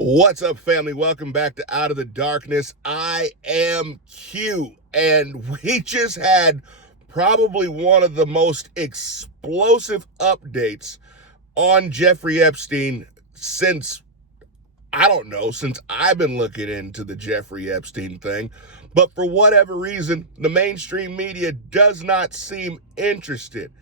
What's up, family? Welcome back to Out of the Darkness. I am Q, and we just had probably one of the most explosive updates on Jeffrey Epstein since, I don't know, since I've been looking into the Jeffrey Epstein thing. But for whatever reason, the mainstream media does not seem interested.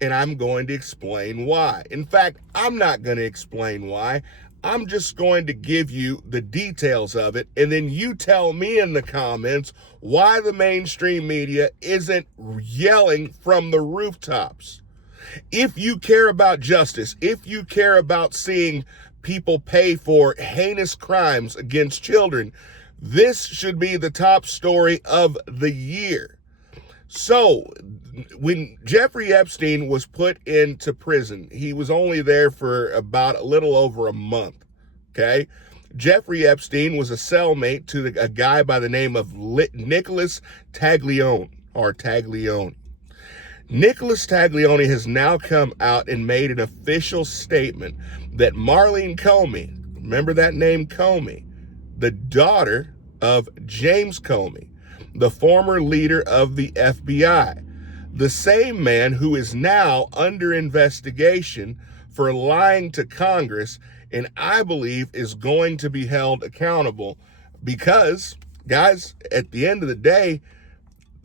And I'm going to explain why. In fact, I'm not going to explain why. I'm just going to give you the details of it, and then you tell me in the comments why the mainstream media isn't yelling from the rooftops. If you care about justice, if you care about seeing people pay for heinous crimes against children, this should be the top story of the year. So, when Jeffrey Epstein was put into prison, he was only there for about a little over a month, okay? Jeffrey Epstein was a cellmate to a guy by the name of Nicholas Taglione, or Taglione. Nicholas Taglione has now come out and made an official statement that Marlene Comey, remember that name Comey, the daughter of James Comey, the former leader of the FBI, the same man who is now under investigation for lying to Congress, and I believe is going to be held accountable because, guys, at the end of the day,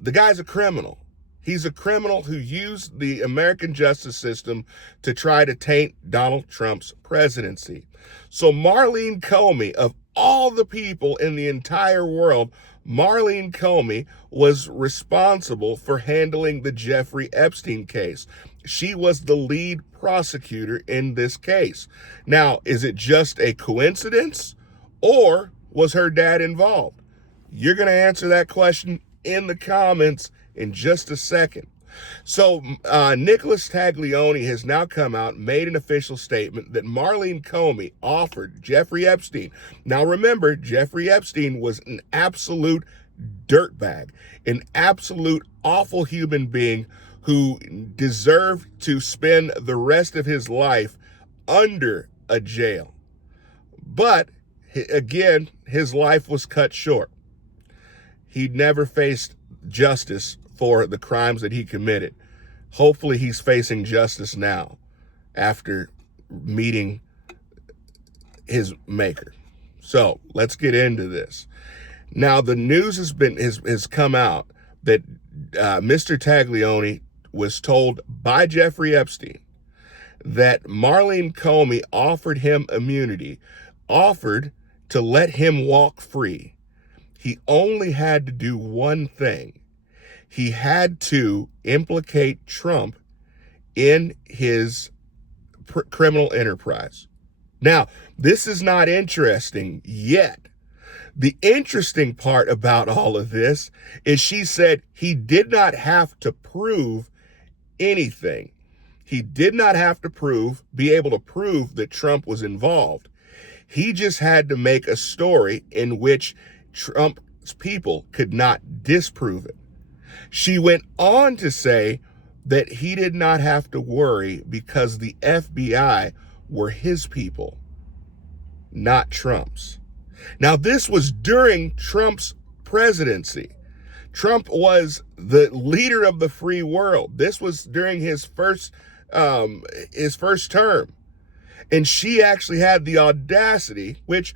the guy's a criminal. He's a criminal who used the American justice system to try to taint Donald Trump's presidency. So Marlene Comey, of all the people in the entire world, Marlene Comey was responsible for handling the Jeffrey Epstein case. She was the lead prosecutor in this case. Now, is it just a coincidence, or was her dad involved? You're going to answer that question in the comments in just a second. So Nicholas Taglione has now come out and made an official statement that Marlene Comey offered Jeffrey Epstein. Now remember, Jeffrey Epstein was an absolute dirtbag, an absolute awful human being who deserved to spend the rest of his life under a jail. But again, his life was cut short. He never faced justice for the crimes that he committed. Hopefully he's facing justice now after meeting his maker. So let's get into this. Now the news has come out that Mr. Taglione was told by Jeffrey Epstein that Marlene Comey offered him immunity, offered to let him walk free. He only had to do one thing. He had to implicate Trump in his criminal enterprise. Now, this is not interesting yet. The interesting part about all of this is she said he did not have to prove anything. He did not have to be able to prove that Trump was involved. He just had to make a story in which Trump's people could not disprove it. She went on to say that he did not have to worry because the FBI were his people, not Trump's. Now, this was during Trump's presidency. Trump was the leader of the free world. This was during his first term. And she actually had the audacity, which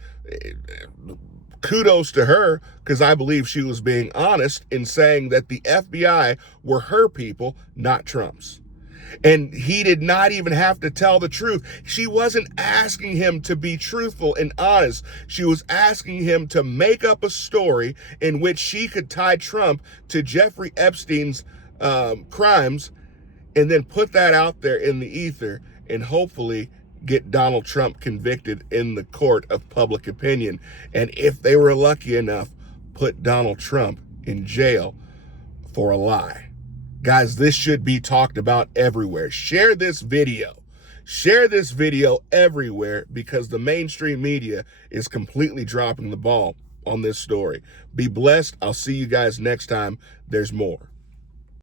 kudos to her, because I believe she was being honest in saying that the FBI were her people, not Trump's. And he did not even have to tell the truth. She wasn't asking him to be truthful and honest. She was asking him to make up a story in which she could tie Trump to Jeffrey Epstein's crimes and then put that out there in the ether and hopefully get Donald Trump convicted in the court of public opinion. And if they were lucky enough, put Donald Trump in jail for a lie. Guys, this should be talked about everywhere. Share this video. Share this video everywhere because the mainstream media is completely dropping the ball on this story. Be blessed. I'll see you guys next time. There's more.